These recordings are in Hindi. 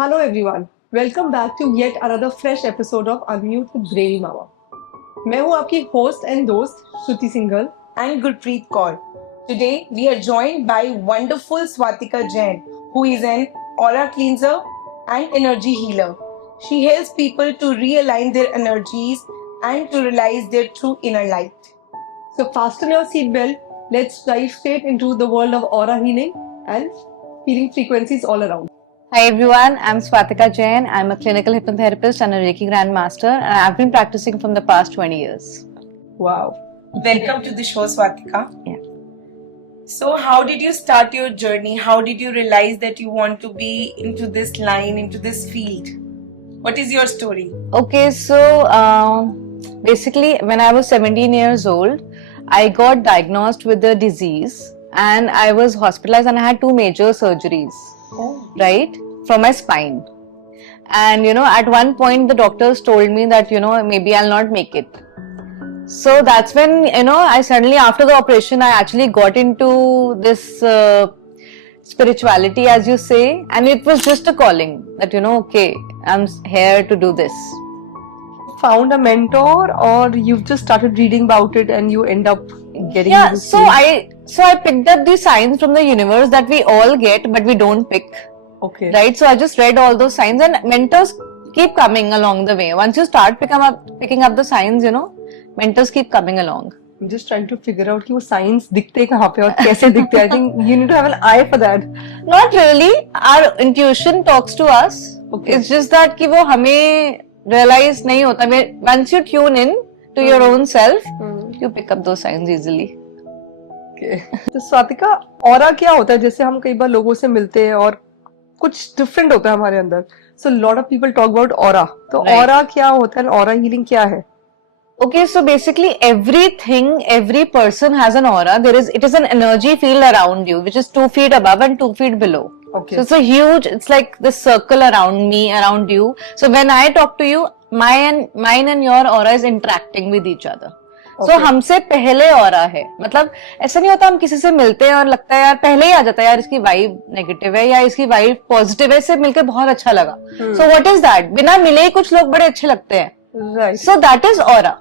Hello everyone, welcome back to yet another fresh episode of Unmute with Brainy Mama. मैं हूँ आपकी host and दोस्त श्रुति Singhal and Gurpreet Kaur. Today we are joined by wonderful Swatika Jain, who is an aura cleanser and energy healer. She helps people to realign their energies and to realize their true inner light. So fasten your seatbelt, let's dive straight into the world of aura healing and healing frequencies all around. Hi everyone, I'm Swatika Jain. I'm a clinical hypnotherapist and a Reiki Grandmaster, and I've been practicing from the past 20 years. Wow. Welcome to the show, Swatika. Yeah. So, how did you start your journey? How did you realize that you want to be into this line, into this field? What is your story? Okay, so basically, when I was 17 years old, I got diagnosed with a disease and I was hospitalized and I had two major surgeries, right, from my spine. And at one point, the doctors told me that, maybe I'll not make it. So that's when, I suddenly, after the operation, I actually got into this spirituality, as you say, and it was just a calling that, okay, I'm here to do this. Found a mentor, or you've just started reading about it and you end up getting into this so field? I picked up the signs from the universe that we all get, but we don't pick. Okay. Right? So I just read all those signs, and mentors keep coming along the way. Once you start picking up the signs, mentors keep coming along. I'm just trying to figure out कि वो signs दिखते कहाँ पे और कैसे दिखते हैं. I think you need to have an eye for that. Not really. Our intuition talks to us. Okay. It's just that कि वो हमें realize नहीं होता. Once you tune in to your own self, you pick up those signs easily. Okay. तो स्वातिका, ऑरा क्या होता है? जैसे हम कई बार लोगों से मिलते हैं और कुछ डिफरेंट होता है हमारे अंदर. So lot of people talk about aura. तो Right. ऑरा क्या होता है? ऑरा हीलिंग क्या है? Okay, so basically every person has an aura. It is an energy field around you, which is 2 feet above and 2 feet below. Okay. So it's like this circle around me, around you. So when I talk to you, mine and your aura is interacting with each other. So Okay. हमसे पहले aura है. मतलब ऐसा नहीं होता हम किसी से मिलते हैं और लगता है यार पहले ही आ जाता है यार इसकी वाइब नेगेटिव है या इसकी वाइब पॉजिटिव है, इससे मिलकर बहुत अच्छा लगा. So what is that? बिना मिले ही कुछ लोग बड़े अच्छे लगते हैं. Right. So that is aura.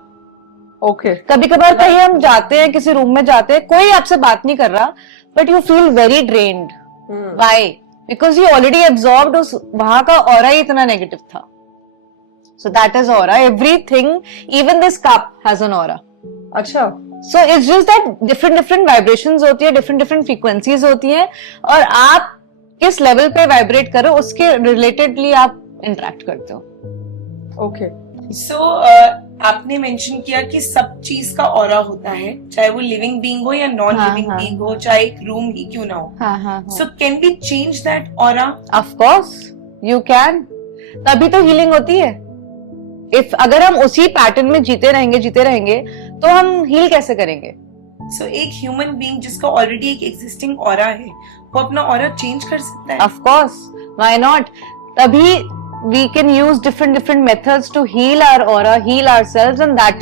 Okay. कभी कभार कहीं हम जाते हैं, किसी रूम में जाते हैं, कोई आपसे बात नहीं कर रहा, but you feel very drained. Why? Because you already absorbed उस वहां का ऑरा ही इतना नेगेटिव था. So that is aura. Everything, even this cup has an aura. अच्छा. So it's just that different vibrations होती है, डिफरेंट फ्रीक्वेंसीज होती हैं, और आप किस लेवल पे वाइब्रेट करो उसके रिलेटेडली आप इंटरेक्ट करते हो. Okay. So, आपने मेंशन किया कि सब चीज का ऑरा होता है, चाहे वो लिविंग बीइंग हो या नॉन लिविंग बीइंग हो, चाहे एक रूम ही क्यों ना हो. हाँ. So can we change that aura? Of course you can. तभी तो हीलिंग होती है. अगर हम उसी पैटर्न में जीते रहेंगे तो हम हील कैसे करेंगे? सो एक ह्यूमन बीइंग जिसका ऑलरेडी एक एग्जिस्टिंग ऑरा है, वो अपना ऑरा चेंज कर सकता है? Of course, why not. तभी we can use different methods to heal our aura, heal ourselves, and that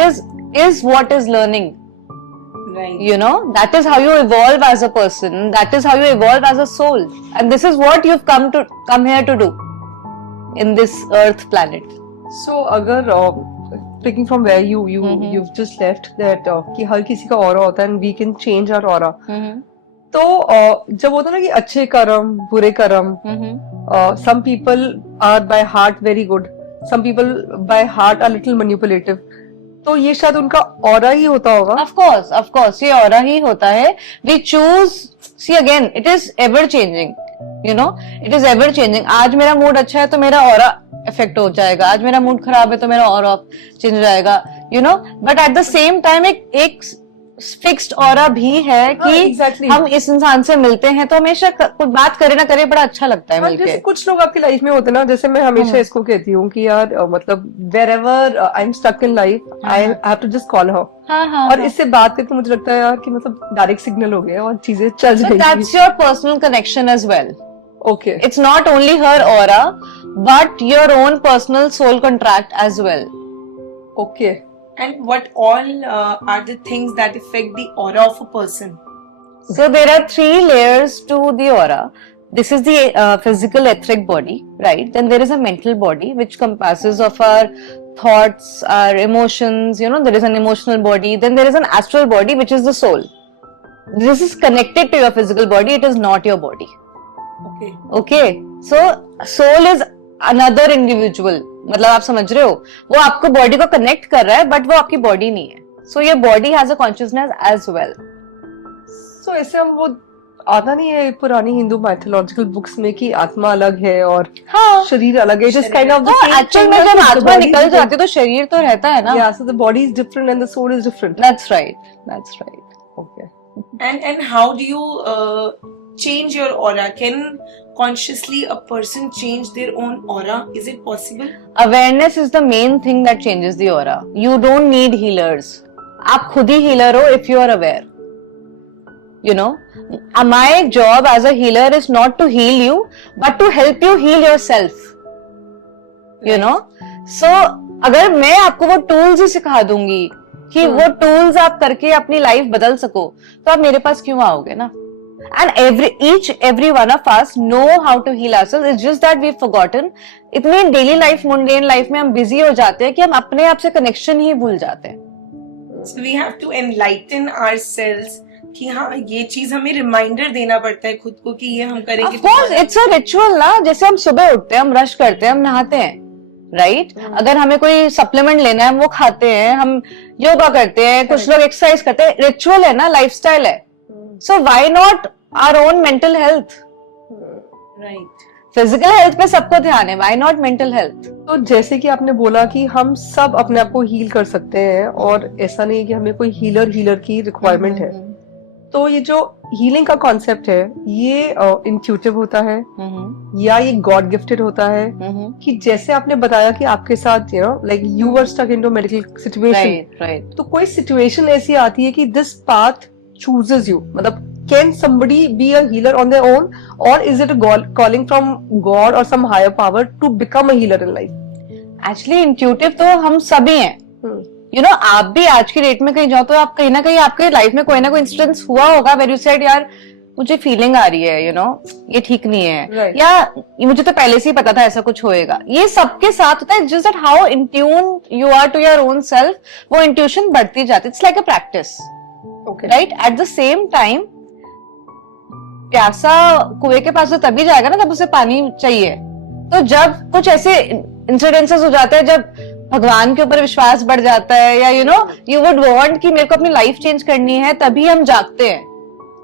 is what is learning. Right. That is how you evolve as a person. That is how you evolve as a soul, and this is what you've come here to do in this earth planet. So अगर picking from where you've just left that कि हर किसी का ऑरा होता है and we can change our aura. तो जब होता है ना कि अच्छे कर्म बुरे कर्म, some people are by heart very good, some people by heart are little manipulative, तो ये शायद उनका ऑरा ही होता होगा. Of course, ये ऑरा ही होता है. We choose, see again, it is ever changing, it is ever changing. आज मेरा मूड अच्छा है तो मेरा ऑरा इफेक्ट हो जाएगा, आज मेरा मूड खराब है तो मेरा ऑरा चेंज हो जाएगा, but at the same time एक फिक्स्ड ऑरा भी है कि exactly. हम इस इंसान से मिलते हैं तो हमेशा कुछ बात करे ना करे बड़ा अच्छा लगता है मिलके. जैसे कुछ लोग आपकी लाइफ में होते हैं ना, जैसे मैं हमेशा इसको कहती हूँ कि यार मतलब wherever I'm stuck in life, I have to just call her. हाँ. और इससे बात करके मुझे लगता है यार कि मतलब डायरेक्ट सिग्नल हो गया और चीजें चल जाएंगी. That's your personal connection as well. Okay. It's not only her aura, but your own personal soul contract as well. Okay. And what all are the things that affect the aura of a person? So there are 3 layers to the aura. this is the physical etheric body, right? Then there is a mental body which compasses of our thoughts, our emotions, you know, there is an emotional body. Then there is an astral body which is the soul. This is connected to your physical body, it is not your body. Okay. Okay, so soul is another individual. मतलब आप समझ रहे हो, वो आपको बॉडी को कनेक्ट कर रहा है बट वो आपकी बॉडी नहीं है. So your body has a consciousness as well. सो ऐसे हम वो आता नहीं है पुरानी हिंदू माइथोलॉजिकल बुक्स में कि आत्मा अलग है और हाँ, शरीर अलग है. जस्ट काइंड ऑफ द तो एक्चुअल में जब आत्मा निकल जाती है तो शरीर तो रहता है ना. या so the body is different and the soul is different. That's right, that's right. Okay. And how do you change your aura? Can consciously a person change their own aura? Is it possible? Awareness is the main thing that changes the aura. You don't need healers. आप खुद ही healer हो if you are aware. You know, my job as a healer is not to heal you, but to help you heal yourself. You know, so अगर मैं आपको वो tools ही सिखा दूंगी कि वो टूल्स आप करके अपनी लाइफ बदल सको, तो आप मेरे पास क्यों आओगे ना? And every one of us know how to heal ourselves. It's just that we've forgotten. इतनी डेली लाइफ, मुंडेन लाइफ में हम बिजी हो जाते हैं कि हम अपने आप से कनेक्शन ही भूल जाते हैं. So we have to enlighten ourselves कि हाँ ये चीज हमें रिमाइंडर देना पड़ता है खुद को कि ये हम करेंगे. Of course, it's a ritual ना. जैसे हम सुबह उठते हैं, हम ब्रश करते हैं, हम नहाते हैं, राइट? अगर हमें कोई सप्लीमेंट लेना है, हम वो खाते हैं, हम योगा करते हैं, कुछ लोग एक्सरसाइज करते हैं. रिचुअल है ना, लाइफस्टाइल है. So why not our own mental health? Right. Physical health पे सबको ध्यान है, व्हाई नॉट मेंटल हेल्थ? तो जैसे कि आपने बोला कि हम सब अपने आप को हील कर सकते हैं और ऐसा नहीं है कि हमें कोई हीलर की रिक्वायरमेंट है. तो ये जो हीलिंग का कॉन्सेप्ट है ये इंट्यूटिव होता है या ये गॉड गिफ्टेड होता है? कि जैसे आपने बताया कि आपके साथ you know like you were stuck into medical situation, तो कोई सिचुएशन ऐसी आती है कि दिस पाथ चूजेस यू, मतलब can somebody be a healer on their own or is it a calling from God or some higher power to become a healer in life? Actually intuitive तो हम सभी हैं. यू नो, आप भी आज की डेट में कहीं जाओ तो आप कहीं ना कहीं आपके लाइफ में कोई ना कोई इंसिडेंस हुआ होगा वेयर यू सेड यार मुझे फीलिंग आ रही है, यू नो ये ठीक नहीं है, Right. या मुझे तो पहले से ही पता था ऐसा कुछ होएगा. ये सबके साथ होता है. Just that how in tune you are to your own self, वो इंट्यूशन बढ़ती जाती है. It's like a practice, right? At the same time प्यासा कुएं के पास तो तभी जाएगा ना जब उसे पानी चाहिए. तो जब कुछ ऐसे इंसिडेंसेस हो जाते हैं, जब भगवान के ऊपर विश्वास बढ़ जाता है, या you know you would want कि मेरे को अपनी लाइफ चेंज करनी है, तभी हम जागते हैं.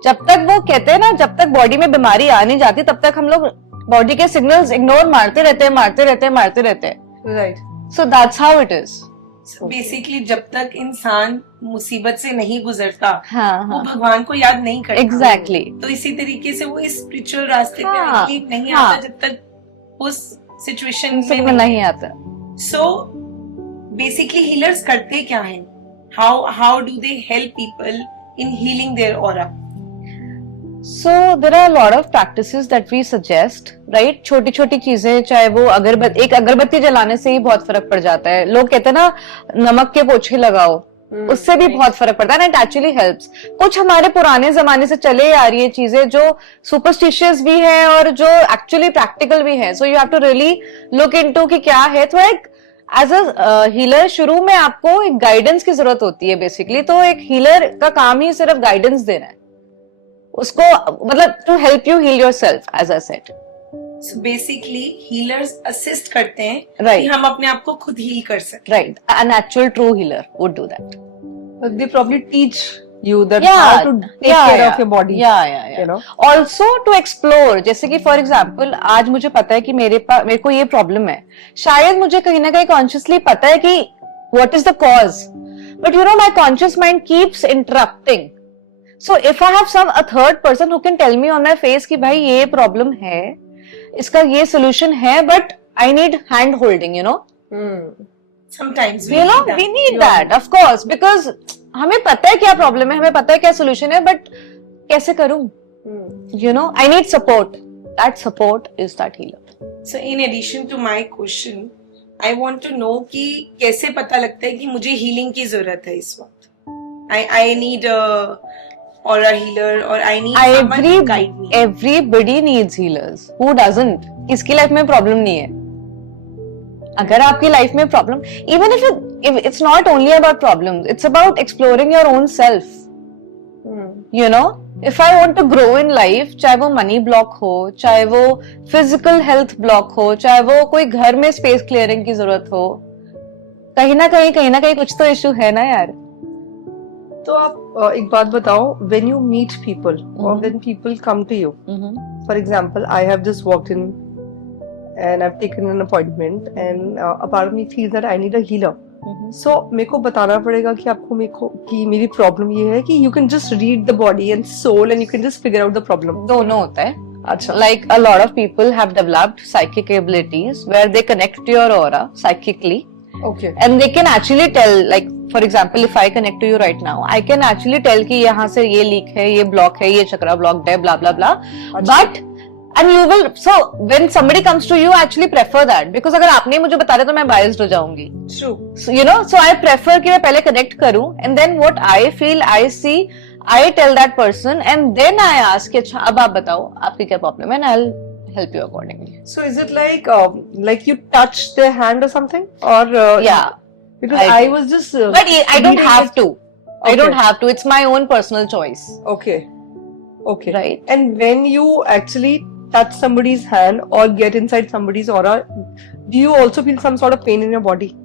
जब तक वो कहते हैं ना, जब तक बॉडी में बीमारी आ नहीं जाती तब तक हम लोग बॉडी के सिग्नल्स इग्नोर मारते रहते हैं. Right. So that's how it is. Basically जब तक इंसान मुसीबत से नहीं गुजरता हाँ, वो भगवान को याद नहीं करता. एग्जैक्टली. तो इसी तरीके से वो इस स्पिरिचुअल रास्ते पे हाँ, आगे नहीं हाँ. आता जब तक उस सिचुएशन में नहीं आता. सो बेसिकली हीलर्स करते क्या हैं? How do they help people in healing their aura? So there are a lot of practices that we suggest, right? छोटी छोटी चीजें, चाहे वो एक अगरबत्ती जलाने से ही बहुत फर्क पड़ जाता है. लोग कहते हैं ना नमक के पोछे लगाओ, उससे भी बहुत फर्क पड़ता है. And it actually helps. कुछ हमारे पुराने जमाने से चले आ रही है चीजें जो सुपरस्टिशियस भी है और जो एक्चुअली प्रैक्टिकल भी है. So you have to really look into कि क्या है. तो एक एज अ हीलर शुरू में आपको एक गाइडेंस की जरूरत होती है बेसिकली. तो एक हीलर का काम ही सिर्फ गाइडेंस देना है उसको, मतलब to help you heal yourself, as I said. So basically healers assist करते हैं Right. कि हम अपने आप को खुद हील कर सकें. Right. A natural true healer would do that. They probably teach you that Yeah. how to take care of your body. Yeah. You know? Also to explore. जैसे कि for example, आज मुझे पता है कि मेरे को ये प्रॉब्लम है. शायद मुझे कहीं ना कहीं कॉन्शियसली पता है कि what is the cause. But you know, my conscious mind keeps interrupting. So if I have a third person who can tell me on my face कि भाई ये प्रॉब्लम है, इसका ये सोल्यूशन है, but I need hand holding, you know. Sometimes we need that, of course, because हमें पता है क्या प्रॉब्लम है, हमें पता है क्या सोल्यूशन है, बट कैसे करूं? You know, I need support. That support is that healer. So in addition to my question, I want to know कि कैसे पता लगता है कि मुझे हीलिंग की जरूरत है इस वक्त. I need aura healer or I need someone to guide me. Everybody needs healers. Who doesn't? किसकी लाइफ में प्रॉब्लम नहीं है? अगर आपकी लाइफ में problem, even if it's not only about problems, it's about exploring your own self. You know, if I want to grow in life, चाहे वो मनी ब्लॉक हो, चाहे वो फिजिकल हेल्थ ब्लॉक हो, चाहे वो कोई घर में स्पेस क्लियरिंग की जरूरत हो, कहीं ना कहीं कुछ तो इशू है ना यार. तो आप एक बात बताओ, when you meet people or when people come to you, for example, I have just walked in and I've taken an appointment and a part of me feels that I need a healer. So मेरे को बताना पड़ेगा कि आपको कि मेरी प्रॉब्लम ये है कि you can just read the body and soul and you can just figure out the problem. दोनों होता है. अच्छा. Like a lot of people have developed psychic abilities where they connect to your aura psychically. Okay. And they can actually tell, like for example, if I connect to you right now, I can actually tell कि यहाँ से ये लीक है, ये ब्लॉक है, ये चक्रा ब्लॉक्ड है, blah blah blah. But and you will, so when somebody comes to you, I actually prefer that because अगर आपने मुझे बता दिया तो मैं biased हो जाऊंगी. True. So you know, so I prefer कि मैं पहले connect करूं and then what I feel, I see, I tell that person and then I ask कि अच्छा अब आप बताओ आपकी क्या प्रॉब्लम है and I'll help you accordingly. So is it like you touch their hand or something or Yeah. Because I was just but I don't reading have it. to. I Okay. don't have to. It's my own personal choice. Okay. Right. And when you actually touch somebody's hand or get inside somebody's aura, do you also feel some sort of pain in your body?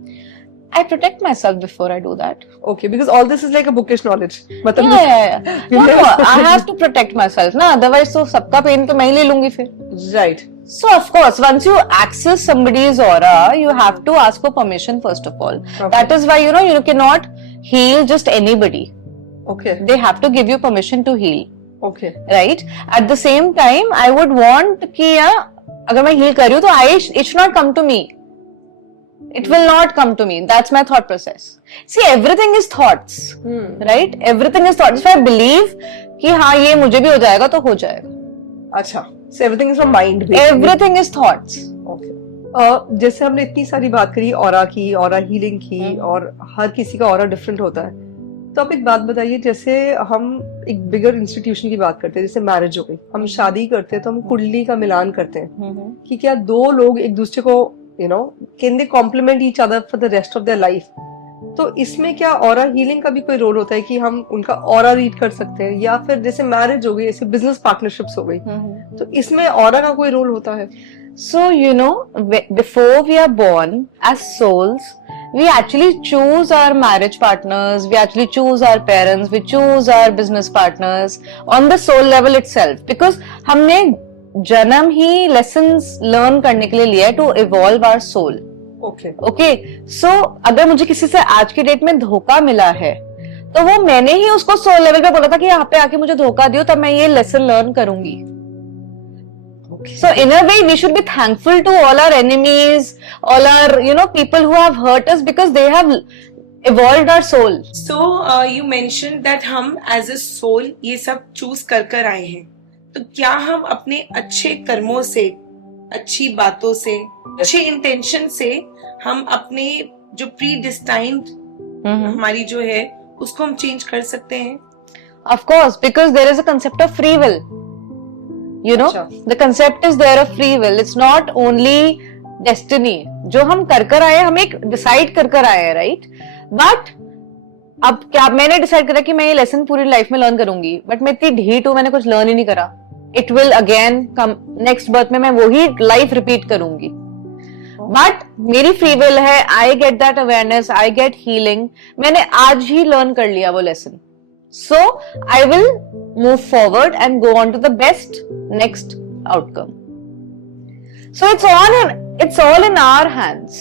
I protect myself before I do that. Okay, because all this is like a bookish knowledge. Yeah. No, I have to protect myself, na. Otherwise, so सबका pain तो मैं ही ले लूंगी फिर. Right. So of course, once you access somebody's aura, you have to ask for permission first of all. Okay. That is why you cannot heal just anybody. Okay. They have to give you permission to heal. Okay. Right? At the same time, I would want कि अगर मैं heal कर रही हूँ तो it should not come to me. It will not come to me. That's my thought process. See, everything is thoughts, right? Everything is thoughts. If I believe कि हाँ ये मुझे भी हो जाएगा तो हो जाएगा. अच्छा. So everything is from mind. Basically. Everything is thoughts. Okay. जैसे हमने इतनी सारी बात करी ऑरा की, ऑरा हीलिंग की और हर किसी का ऑरा डिफरेंट होता है. तो आप एक बात बताइए, जैसे हम एक बिगर इंस्टीट्यूशन की बात करते हैं, जैसे मैरिज हो गई, हम शादी करते हैं तो हम कुंडली का मिलान करते हैं कि क्या दो लोग एक दूसरे को can they compliment each other for the rest of their life. तो इसमें क्या ऑरा हीलिंग का भी कोई रोल होता है कि हम उनका ऑरा रीड कर सकते हैं, या फिर जैसे मैरिज हो गई, जैसे बिजनेस पार्टनरशिप्स हो गई, तो इसमें ऑरा का कोई रोल होता है? So before we are born as souls, we actually choose our marriage partners, we actually choose our parents, we choose our business partners on the soul level itself, because हमने जन्म ही lessons learn करने के लिए लिया है to evolve our soul. Okay. So अगर मुझे किसी से आज की डेट में धोखा मिला है तो वो मैंने ही उसको सोल लेवल पे बोला था कि यहाँ पे आके मुझे धोखा दियो तब मैं ये लेसन लर्न करूंगी. So in a way we should be thankful to all our enemies, all our people who have hurt us, because they have evolved our soul. So you mentioned that हम as a soul ये सब चूज कर आए हैं, तो क्या हम अपने अच्छे कर्मों से, अच्छी बातों से, अच्छे इंटेंशन से हम अपने जो प्री डिस्टाइंड हमारी जो है उसको हम चेंज कर सकते हैं? Of course, because there is a concept of free will. The concept is there of free will. It's not only destiny. जो हम कर आए, हम एक डिसाइड कर आए हैं, राइट? बट अब क्या मैंने डिसाइड करा कि मैं ये लेसन पूरी लाइफ में लर्न करूंगी, बट मैं इतनी ढीठ हूं, मैंने कुछ लर्न ही नहीं करा. It will again come next birth में, मैं वही लाइफ रिपीट करूंगी. बट मेरी फ्री विल है, I get that awareness, I get healing. मैंने आज ही लर्न कर लिया वो lesson. So I will move forward and go on to the best next outcome. So it's all in our hands,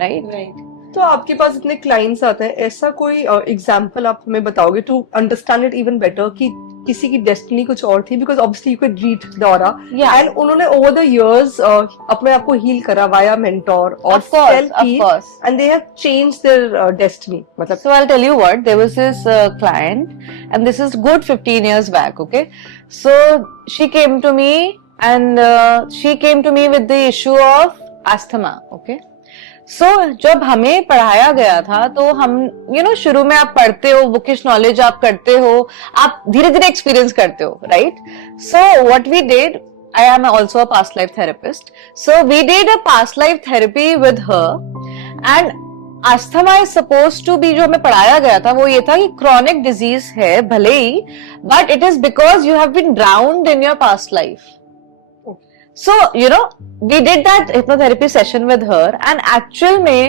right? Right. तो आपके पास इतने क्लाइंट्स आते हैं, ऐसा कोई एग्जांपल आप हमें बताओगे to understand it even better कि किसी की डेस्टिनी कुछ और थी, because obviously you can read the aura, and उन्होंने ओवर द इयर्स अपने आप को हील करा वाया मेंटोर और self heal, and they have changed their destiny. मतलब so I'll tell you what, there was this client and this is good 15 years back. Okay, so she came to me and she came to me with the issue of asthma. Okay, सो जब हमें पढ़ाया गया था तो हम शुरू में आप पढ़ते हो, बुकिश नॉलेज आप करते हो, आप धीरे धीरे एक्सपीरियंस करते हो, right? So what we did, I am also a past life therapist. So we did a past life therapy with her, and asthma is supposed to be, जो हमें पढ़ाया गया था वो ये था कि chronic disease है भले ही, but it is because you have been drowned in your past life. So we did that hypnotherapy session with her, and actual में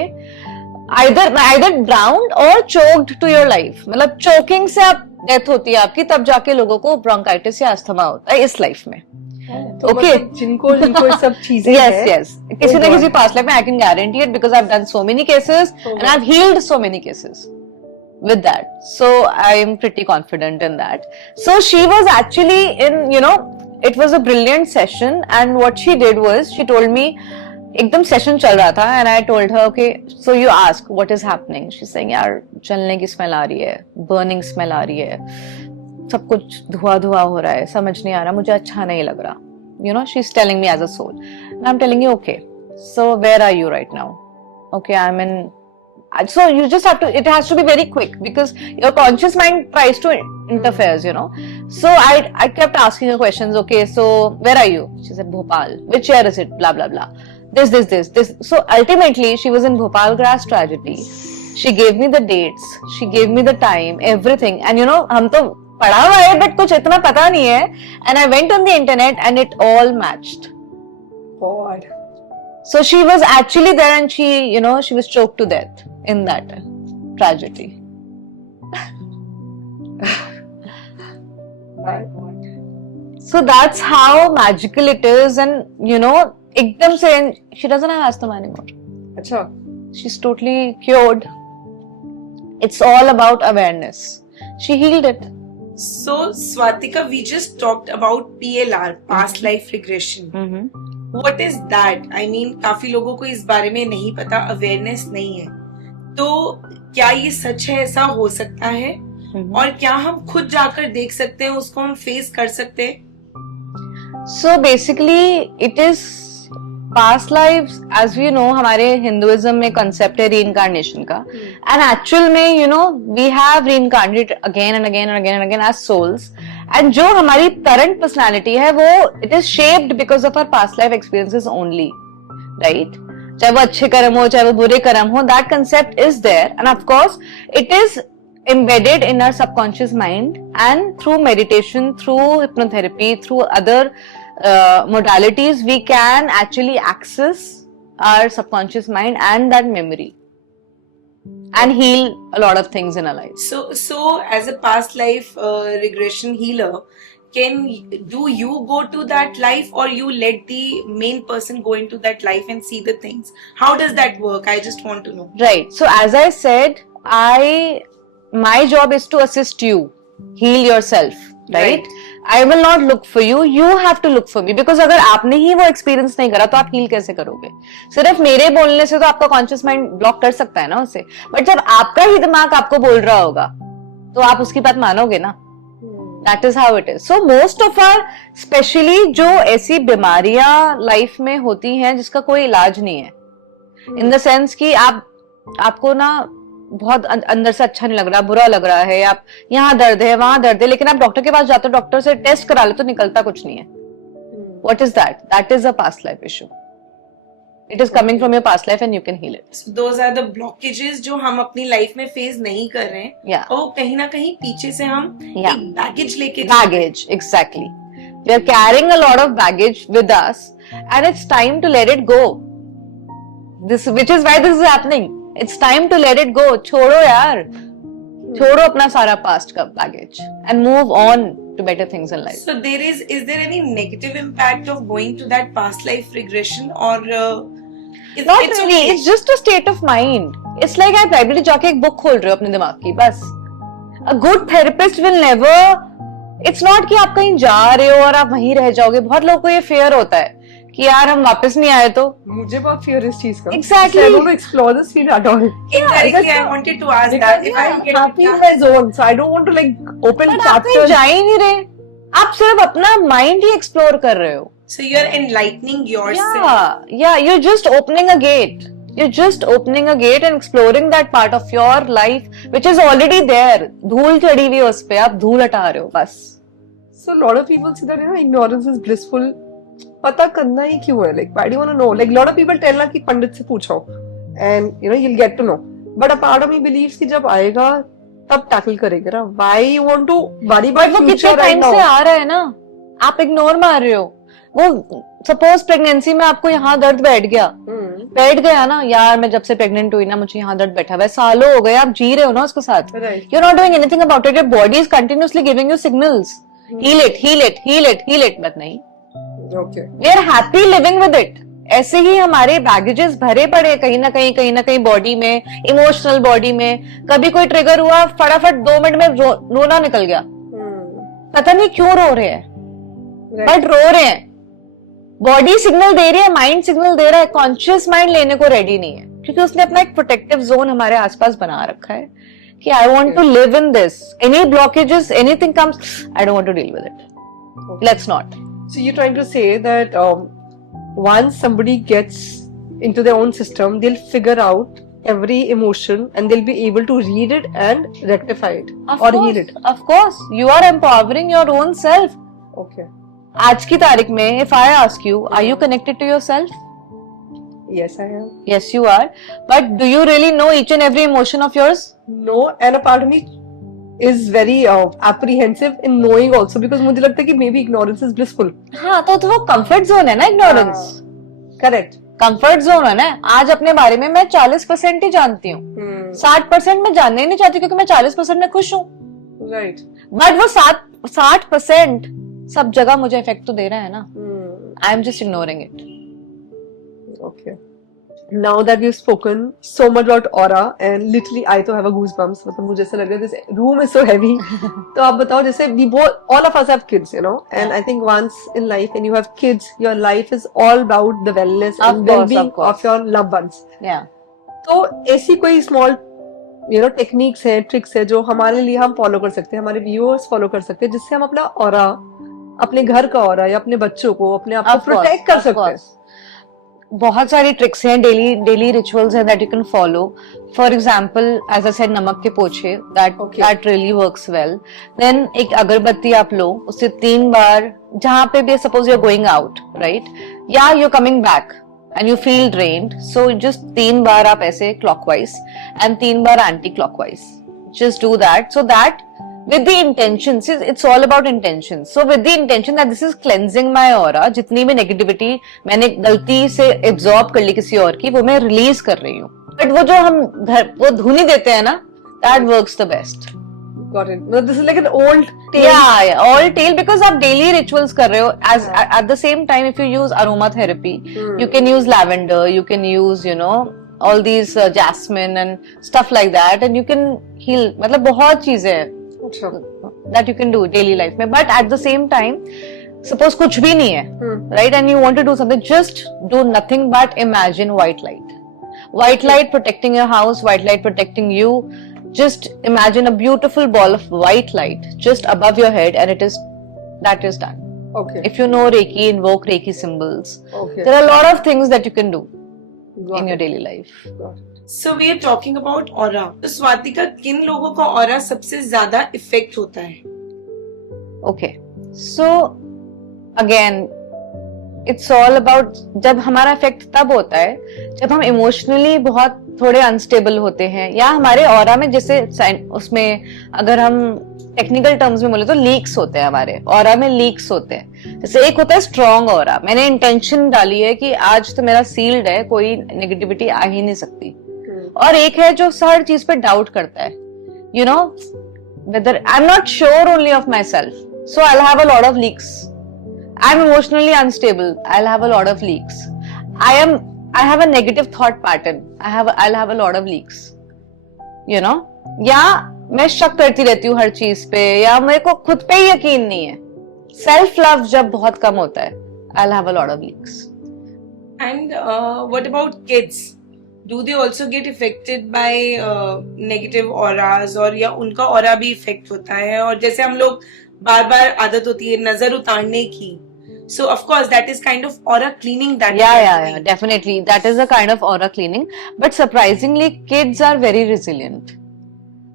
either drowned or choked to your life. मतलब choking से आप डेथ होती है आपकी, तब जाके लोगों को bronchitis या अस्थमा होता है इस लाइफ में. Okay. जिनको ये सब चीजें yes किसी ना किसी past life में, I can guarantee it because I've done so many cases and I've healed so many cases with that, so I am pretty confident in that. So she was actually in it was a brilliant session, and what she did was she told me, एकदम session चल रहा था, and I told her, okay, so you ask what is happening. She's saying, यार जलने की स्मेल आ रही है, burning स्मेल आ रही है, सब कुछ धुआं धुआं हो रहा है, समझ नहीं आ रहा, मुझे अच्छा नहीं लग रहा. She's telling me as a soul, and I'm telling you, okay, so where are you right now? Okay, I'm in. So you just have to, it has to be very quick because your conscious mind tries to interfere, So I kept asking her questions. Okay, so where are you? She said Bhopal. Which year is it? Blah blah blah. This. So ultimately she was in Bhopal Grass tragedy. She gave me the dates, she gave me the time, everything, and हम तो पढ़ा हुआ है बट कुछ इतना पता नहीं है, and I went on the internet and it all matched. God. So she was actually there, and she was choked to death in that tragedy. So that's how magical it is, and ekdam se she doesn't have asthma anymore. अच्छा. She's totally cured. It's all about awareness. She healed it. So, Swatika, we just talked about PLR, past life regression. What is that? I mean, काफी लोगों को इस बारे में नहीं पता, awareness नहीं है. तो क्या ये सच है, ऐसा हो सकता है? और क्या हम खुद जाकर देख सकते हैं, उसको हम फेस कर सकते हैं? So basically, it is past lives, as we know, हमारे हिंदुइज्म में concept है reincarnation का, and actual में we have reincarnated again and again and again and again as souls, and जो हमारी current personality है वो it is shaped because of our past life experiences only, right? चाहे वो अच्छे कर्म हो, चाहे वो बुरे कर्म हो, that concept is there, and of course it is embedded in our subconscious mind, and through meditation, through hypnotherapy, through other modalities, we can actually access our subconscious mind and that memory and heal a lot of things in our life. So as a past life regression healer, do you go to that life, or you let the main person go into that life and see the things? How does that work? I just want to know. Right. So as I said, my job is to assist you heal yourself, right? I will not look for you. You have to look for me, because अगर आपने ही वो एक्सपीरियंस नहीं करा तो आप हील कैसे करोगे? सिर्फ मेरे बोलने से तो आपका कॉन्शियस माइंड ब्लॉक कर सकता है ना उसे, बट जब आपका ही दिमाग आपको बोल रहा होगा तो आप उसकी बात मानोगे ना. That is how it is. So most of our, especially जो ऐसी बीमारियां लाइफ में होती हैं जिसका कोई इलाज नहीं है, in the sense कि आपको ना बहुत अंदर से अच्छा नहीं लग रहा, बुरा लग रहा है, आप यहाँ दर्द है वहां दर्द है, लेकिन आप डॉक्टर के पास जाते हो, डॉक्टर से टेस्ट करा लो तो निकलता कुछ नहीं है. What is that? That is a past life issue. It is coming from your past life and you can heal it. So those are the blockages जो हम अपनी लाइफ में फेस नहीं कर रहे हैं. Yeah. और कहीं ना कहीं पीछे से हम एक बैगेज लेके baggage, exactly. We are carrying a lot of baggage with us, and it's time to let it go. Which is why this is happening. It's time to let it go. छोड़ो यार, छोड़ो अपना सारा past का baggage and move on to better things in life. So is there any negative impact of going to that past life regression, or Not really. okay? It's just a state of mind. It's like आप लाइब्रेरी जाके एक बुक खोल रहे हो अपने दिमाग की, बस. A good therapist will never. It's not कि आप कहीं जा रहे हो और आप वहीं रह जाओगे. बहुत लोगों को ये fear होता है कि यार हम वापस नहीं आए तो. मुझे बहुत fear इस चीज का. Exactly. I don't want to explore this field at all. Exactly. I wanted to ask that. If I'm happy in my zone, so I don't want to like open But आप कहीं chapters. जा ही नहीं रहे. आप सिर्फ अपना mind ही explore कर रहे हो. So you're enlightening yourself. Yeah, you're just opening a gate. You're just opening a gate and exploring that part of your life which is already there. धूल चढ़ी हुई है उस पे, आप धूल हटा रहे हो बस. So a lot of people say that ignorance is blissful. पता करना ही क्यों है? Like why do you want to know? Like a lot of people tell ना कि पंडित से पूछो and you'll get to know. But a part of me believes कि जब आएगा तब टैकल करेंगे ना. Why you want to worry about वो future कितने right टाइम now? से आ रहा है ना, आप इग्नोर मार रहे हो. वो सपोज प्रेगनेंसी में आपको यहाँ दर्द बैठ गया ना, यार मैं जब से प्रेग्नेंट हुई ना मुझे यहाँ दर्द बैठा हुआ है, सालों हो गए, आप जी रहे हो ना उसके साथ. Right. You're not doing anything about it. Your body is continuously giving you signals. Heal it, heal it, heal it, heal it. but नहीं. Okay. We are happy living with it. ऐसे ही हमारे बैगेजेस भरे पड़े कहीं ना कहीं बॉडी में, इमोशनल बॉडी में. कभी कोई ट्रिगर हुआ, फटाफट 2 मिनट में रोना निकल गया. पता नहीं क्यों रो रहे हैं, बट रो रहे हैं. बॉडी सिग्नल दे रही है, माइंड सिग्नल दे रहा है, कॉन्शियस माइंड लेने को रेडी नहीं है, क्योंकि उसने अपना एक प्रोटेक्टिव जोन हमारे आसपास बना रखा है कि I want to live in this. Any blockages, anything comes, I don't want to deal with it. Let's not. So you're trying to say that once somebody gets into their own system, they'll figure out every emotion and they'll be able to read it and rectify it heal it. Of course, you are empowering your own self. Okay. आज की तारीख में, if I ask you, are you connected to yourself? Yes, I am. Yes, you are. But do you really know each and every emotion of yours? No, and a part of me is very apprehensive in knowing also because मुझे लगता है कि maybe ignorance is blissful. हाँ, तो वो comfort zone है ना, ignorance. Correct. कंफर्ट जोन है ना. आज अपने बारे में मैं 40% ही जानती हूँ. 60% मैं जानना ही नहीं चाहती क्योंकि मैं 40% में खुश हूँ. Right. बट वो 60% सब जगह मुझे इफेक्ट तो दे रहा है ना. I am just ignoring it. Okay. Now that we've spoken so much about aura and literally I तो have a goosebumps. मतलब मुझे ऐसा लग रहा है this room is so heavy. तो आप बताओ, जैसे we both all of us have kids, and I think once in life when you have kids, your life is all about the wellness and well-being of your loved ones. Yeah. तो ऐसी कोई small टेक्निक्स है, ट्रिक्स है जो हमारे लिए हम फॉलो कर सकते हैं, हमारे व्यूअर्स फॉलो कर सकते हैं, जिससे हम अपना ऑरा, अपने घर का ऑरा या अपने बच्चों को, अपने आप को प्रोटेक्ट कर सकते हैं. बहुत सारी ट्रिक्स हैं, डेली रिचुअल्स हैं that you can follow. For example, as I said, नमक के पोछे, that really works well. Then एक अगरबत्ती आप लो, उससे 3 बार, जहां पे भी suppose you are going out, right, या you are coming back and you feel drained, so just 3 बार आप ऐसे clockwise and 3 bar anti clockwise, just do that, so that with the intention, see, it's all about intention. So with the intention that this is cleansing my aura, जितनी भी negativity मैंने गलती से absorb कर ली किसी और की, वो मैं release कर रही हूँ. But वो जो हम वो धुनी देते हैं ना, that works the best. Got it. No, this is like an old tale. Yeah, old tale, because आप daily rituals कर रहे हो. As at the same time, if you use aromatherapy, you can use lavender, you can use all these jasmine and stuff like that, and you can heal. मतलब बहुत चीजें हैं that you can do daily life में. But at the same time, suppose कुछ भी नहीं है, right, and you want to do something, just do nothing but imagine white light. White light protecting your house, white light protecting you. Just imagine a beautiful ball of white light just above your head, and that is done. Okay. If you know Reiki, invoke Reiki symbols. Okay. There are a lot of things that you can do in your daily life. So we are talking about aura. तो स्वातिका, किन लोगों का aura सबसे ज्यादा इफेक्ट होता है? Okay. So again, it's all about, जब हमारा इफेक्ट तब होता है जब हम इमोशनली बहुत थोड़े अनस्टेबल होते हैं, या हमारे ऑरा में, जैसे उसमें अगर हम टेक्निकल टर्म्स में बोले तो लीक्स होते हैं, हमारे ऑरा में लीक्स होते हैं. जैसे एक होता है स्ट्रॉन्ग ऑरा, मैंने इंटेंशन डाली है कि आज तो मेरा सील्ड है, कोई नेगेटिविटी आ ही नहीं सकती. और एक है जो हर चीज पे डाउट करता है, whether I'm not sure only of myself, so I'll have a lot of leaks. I'm emotionally unstable, I'll have a lot of leaks. I have a negative thought pattern, I'll have a lot of leaks. या मैं शक करती रहती हूँ हर चीज पे, या मेरे को खुद पे ही यकीन नहीं है. सेल्फ लव जब बहुत कम होता है, I'll have a lot of leaks. And what about kids? Do they also get affected by negative auras, और या उनका aura भी इफेक्ट होता है? और जैसे हम लोग बार बार आदत होती है नजर उतारने की, So of course that is kind of aura cleaning that Yeah, we are yeah, doing. yeah, definitely. That is a kind of aura cleaning. But surprisingly, kids are very resilient.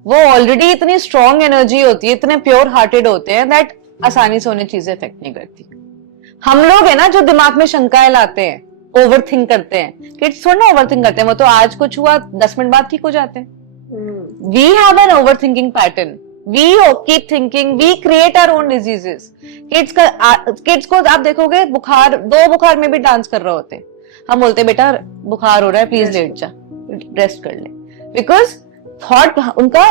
वो ऑलरेडी इतनी स्ट्रॉन्ग एनर्जी होती है, इतने प्योर हार्टेड होते हैं दैट आसानी से उन्हें चीजें इफेक्ट नहीं करती. हम लोग है ना जो दिमाग में शंकाएं लाते हैं, ओवर थिंक करते हैं. किड्स थोड़ा ना ओवर थिंक करते हैं, वो तो आज कुछ हुआ 10 मिनट बाद ठीक हो जाते हैं. We have an overthinking pattern. We keep thinking. We create our own diseases. Kids को आप देखोगे बुखार, 2 बुखार में भी डांस कर रहे होते हैं. हम बोलते हैं बेटा बुखार हो रहा है, प्लीज लेट जा, रेस्ट कर ले. बिकॉज थॉट उनका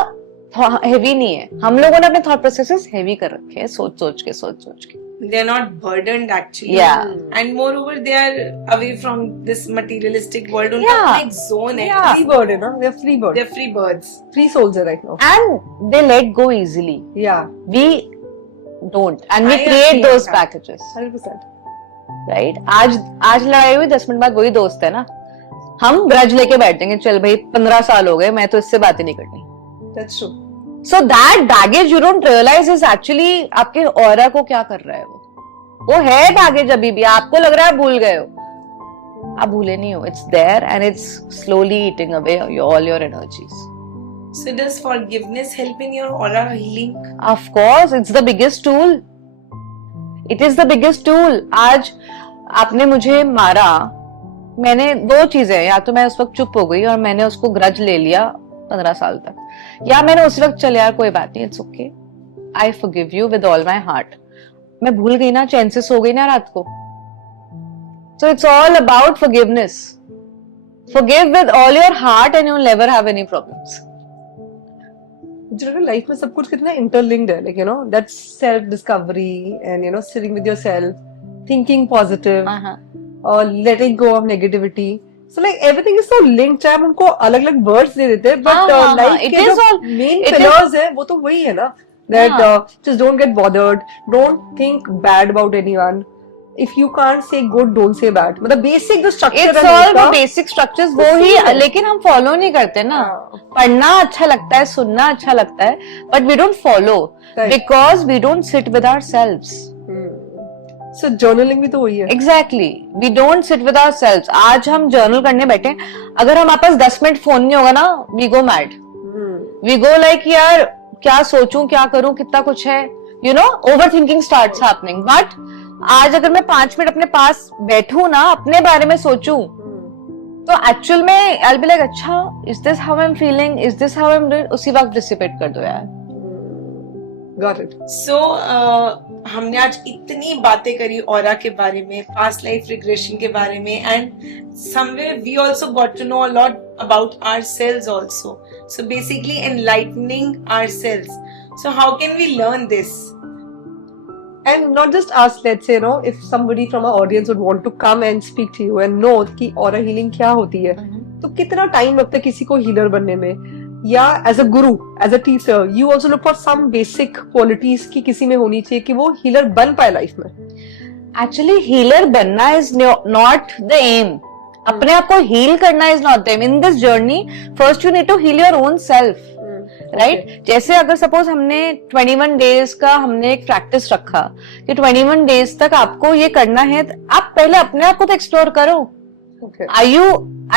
हेवी नहीं है. हम लोगों ने अपने थॉट प्रोसेसेस हेवी कर रखे हैं, सोच सोच के. They are not burdened actually. Yeah. And moreover they are away from this materialistic world. उनका Yeah. अपना एक zone है. Yeah. Free bird है ना, we are free bird, They're free birds. free souls है right now. And they let go easily. Yeah, We don't. And we I create agree those on that. packages. 100%. Right? आज लड़ाई हुई, 10 मिनट बाद वही दोस्त है ना, हम ग्रज लेके बैठेंगे. चल भाई 15 साल हो गए, मैं तो इससे बातें नहीं करनी. That's true. So that baggage you don't realize is actually आपके ऑरा को क्या कर रहा है. वो है baggage अभी भी. आपको लग रहा है भूल गए हो, आप भूले नहीं हो. It's there and it's slowly eating away all your energies. So does forgiveness help in your aura healing? Of course, it's the biggest tool. It is the biggest tool. आज आपने मुझे मारा, मैंने 2 चीजें, या तो मैं उस वक्त चुप हो गई और मैंने उसको ग्रज ले लिया 15 साल तक, या मैंने उस वक्त चल यार कोई बात नहीं, it's okay, I forgive you with all my heart. मैं भूल गई ना, चैन से सो गई ना रात को. So it's all about forgiveness. Forgive with all your heart and you will never have any problems. जो लाइफ में सब कुछ कितना इंटरलिंक्ड है, like you know that self discovery and you know sitting with yourself, thinking positive, और letting go of negativity. So like everything is so linked. चाहे हम उनको अलग अलग words दे देते हैं, but life it के is जो all- main it is- pillars है वो तो वही है ना. That just don't get bothered, don't think bad about anyone. If you can't say good, don't say bad. मतलब basic जो structure It's है all उनका, the basic structures, वो उसी ही, है. लेकिन हम फॉलो नहीं करते ना. पढ़ना अच्छा लगता है, सुनना अच्छा लगता है, but we don't follow Right. because we don't sit with ourselves. So journaling भी तो वही है. Exactly, we don't sit with ourselves. आज हम जर्नल करने बैठे, अगर हमारे पास 10 मिनट फोन नहीं होगा ना, we go mad. We go like यार क्या सोचूं, क्या करूं, कितना कुछ है, you know, overthinking starts happening. But आज अगर मैं 5 मिनट अपने पास बैठूं ना, अपने बारे में सोचूं, तो एक्चुअल में I'll be like, अच्छा, is this how I'm feeling, is this how I'm doing, उसी वक्त डिसिपेट कर दो यार. Got it. So हमने आज इतनी बातें करी ऑरा के बारे में, पास्ट लाइफ रिग्रेशन के बारे में, and somewhere we also got to know a lot about ourselves also. So basically enlightening ourselves. So how can we learn this? And not just us, let's say, you know, if somebody from our audience would want to come and speak to you and know कि aura healing क्या होती है, तो कितना टाइम लगता है किसी को हीलर बनने में, या as a guru, as a teacher, you also look for some basic qualities की किसी में होनी चाहिए कि वो हीलर बन पाए लाइफ में. एक्चुअली हीलर बनना इज नॉट द एम. अपने आप को हील करना is not the aim. In this journey first you need to heal your own self, right. जैसे अगर सपोज हमने 21 डेज का हमने एक प्रैक्टिस रखा कि 21 डेज तक आपको ये करना है, तो आप पहले अपने आप को तो एक्सप्लोर करो. Are you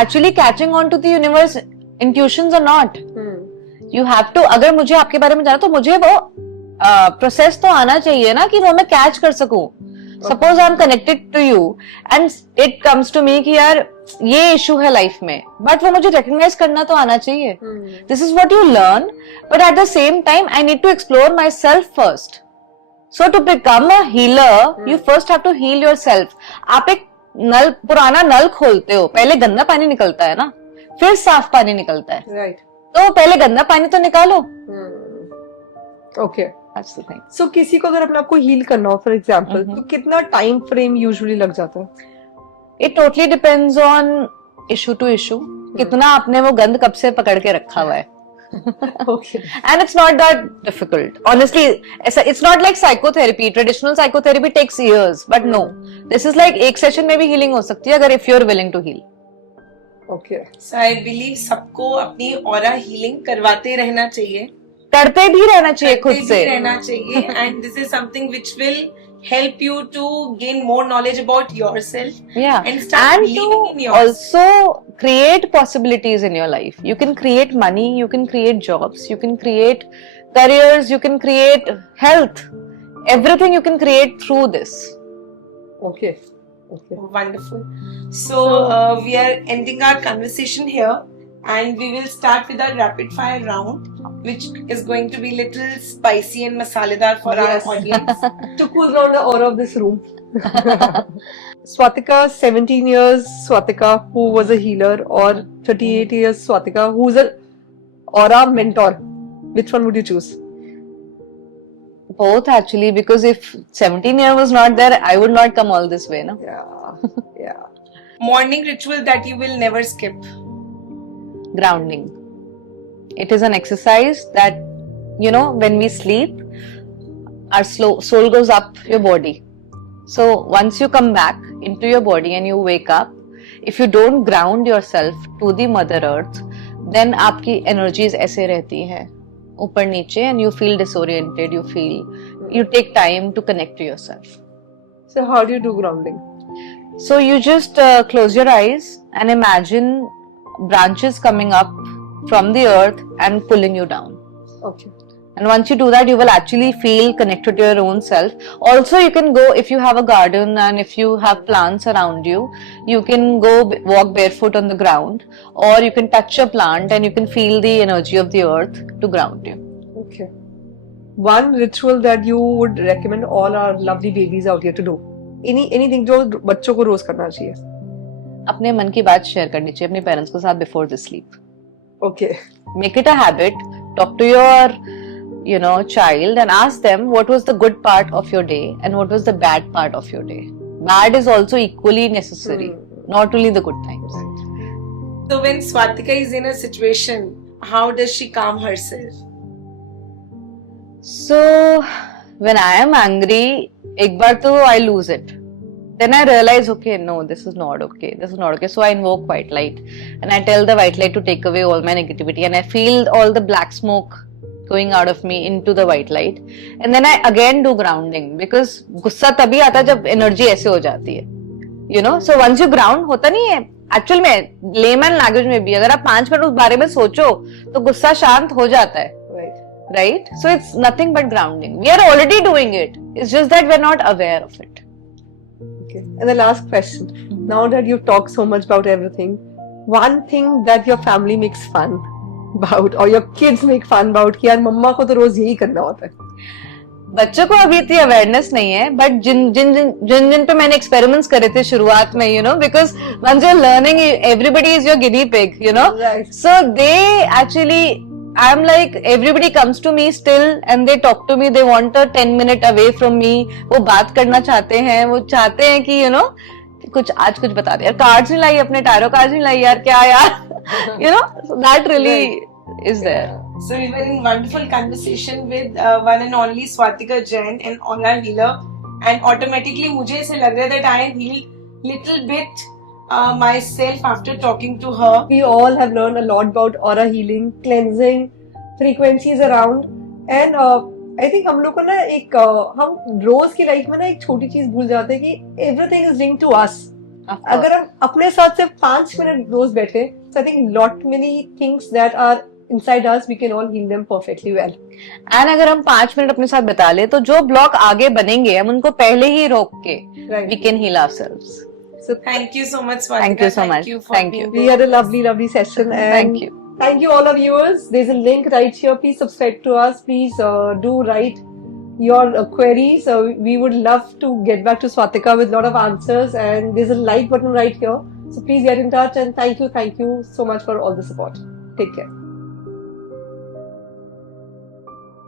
actually catching on to the universe intuitions or not? You have to, अगर मुझे आपके बारे में जाना तो मुझे वो प्रोसेस तो आना चाहिए ना कि वो मैं कैच कर सकूं. Suppose I am connected to you and it comes to me कि यार ये इशू है लाइफ में, बट वो मुझे रिकॉग्नाइज करना तो आना चाहिए. This is what you learn, but at the same time I need to explore myself first. So to become a healer you first have to heal yourself. आप एक पुराना नल खोलते हो, पहले गंदा पानी निकलता है ना, फिर साफ पानी निकलता है. राइट. तो पहले गंदा पानी तो निकालो. ओके. That's the thing. सो किसी को अगर अपने आप को हील करना हो फॉर एग्जांपल, तो कितना टाइम फ्रेम यूजुअली लग जाता है? It totally depends on issue to issue. कितना आपने वो गंद कब से पकड़ के रखा हुआ है. Okay. And it's not that difficult. Honestly, it's not like psychotherapy. Traditional psychotherapy takes years, but no. This is like एक सेशन में भी हीलिंग हो सकती है अगर if you're willing to heal. Okay. So I believe सबको अपनी ऑरा हीलिंग करवाते रहना चाहिए, करते भी रहना चाहिए खुद करते से. भी रहना चाहिए, and this is something which will help you to gain more knowledge about yourself Yeah, and start and believing in to yourself. also create possibilities in your life. You can create money, you can create jobs, you can create careers, you can create health. Everything you can create through this. Okay. Okay. Wonderful. So we are ending our conversation here, and we will start with our rapid fire round, which is going to be little spicy and masaledar for Yes. our audience. To cool down the aura of this room. Swatika, 17 years Swatika, who was a healer, or 38 years Swatika, who's an aura mentor. Which one would you choose? Both actually, because if 17 year was not there, I would not come all this way, no? Yeah. Yeah. Morning ritual that you will never skip. Grounding. It is an exercise that, you know, when we sleep, our soul goes up your body. So once you come back into your body and you wake up, if you don't ground yourself to the Mother Earth, then आपकी energies ऐसे रहती हैं ऊपर नीचे, and you feel disoriented, you take time to connect to yourself. So how do you do grounding? So you just close your eyes and imagine branches coming up from the earth and pulling you down. Okay. And once you do that, you will actually feel connected to your own self. Also, you can go, if you have a garden and if you have plants around you, you can go walk barefoot on the ground, or you can touch a plant and you can feel the energy of the earth to ground you. Okay. One ritual that you would recommend all our lovely babies out here to do. Anything जो बच्चों को रोज करना चाहिए. अपने मन की बात शेयर करनी चाहिए अपने पेरेंट्स के साथ before they sleep. Okay. Make it a habit. Talk to your child and ask them what was the good part of your day and what was the bad part of your day. Bad is also equally necessary, not only the good times. So when Swatika is in a situation, how does she calm herself? So when I am angry, एक बार तो I lose it. Then I realize, okay, no, this is not okay. This is not okay. So I invoke white light and I tell the white light to take away all my negativity, and I feel all the black smoke going out of me into the white light, and then I again do grounding, because गुस्सा तभी आता है जब एनर्जी ऐसे हो जाती है, you know. So once you ground, होता नहीं है एक्चुअल में, लेमन लैंग्वेज में भी अगर आप 5 मिनट उस बारे में सोचो तो गुस्सा शांत हो जाता है, right? So it's nothing but grounding. We are already doing it. It's just that we're not aware of it. Okay. And the last question. Now that you've talked so much about everything, one thing that your family makes fun about, or your kids make fun about, कि यार मम्मा को तो रोज यही करना होता है. बच्चों को अभी इतनी अवेयरनेस नहीं है, बट जिन पे मैंने एक्सपेरिमेंट्स करे थे शुरुआत में, you know, because once you're learning, everybody is your guinea pig, you know. Right. So they actually, I'm like, everybody comes to me still and they talk to me, they want a 10 minute away from me. वो बात करना चाहते हैं, वो चाहते हैं कि, you know, कुछ आज कुछ बता दे यार, कार्ड्स नहीं लाई अपने, टायरो कार्ड्स नहीं लाई यार, क्या यार, you know. So that really is there. So we were in wonderful conversation with one and only Swatika Jain, an aura healer, and automatically मुझे ऐसे लग रहा है that I healed little bit myself after talking to her. We all have learned a lot about aura healing, cleansing, frequencies around, and I think हम लोग को ना एक हम रोज की लाइफ में ना एक छोटी चीज भूल जाते हैं कि everything is linked to us. अगर हम अपने साथ सिर्फ 5 मिनट रोज बैठे, so I think lot many things that are inside us, we can all heal them perfectly well. And अगर हम 5 मिनट अपने साथ बिता ले तो जो ब्लॉक आगे बनेंगे हम उनको पहले ही रोक के we can heal ourselves. So Thank you so much, Swatika. Thank you so much. For Thank being you. we had a lovely session, and Thank you. thank you all our viewers. There's a link right here. Please subscribe to us. Please do write your queries. We would love to get back to Swatika with a lot of answers, and there's a like button right here. So please get in touch, and thank you so much for all the support. Take care.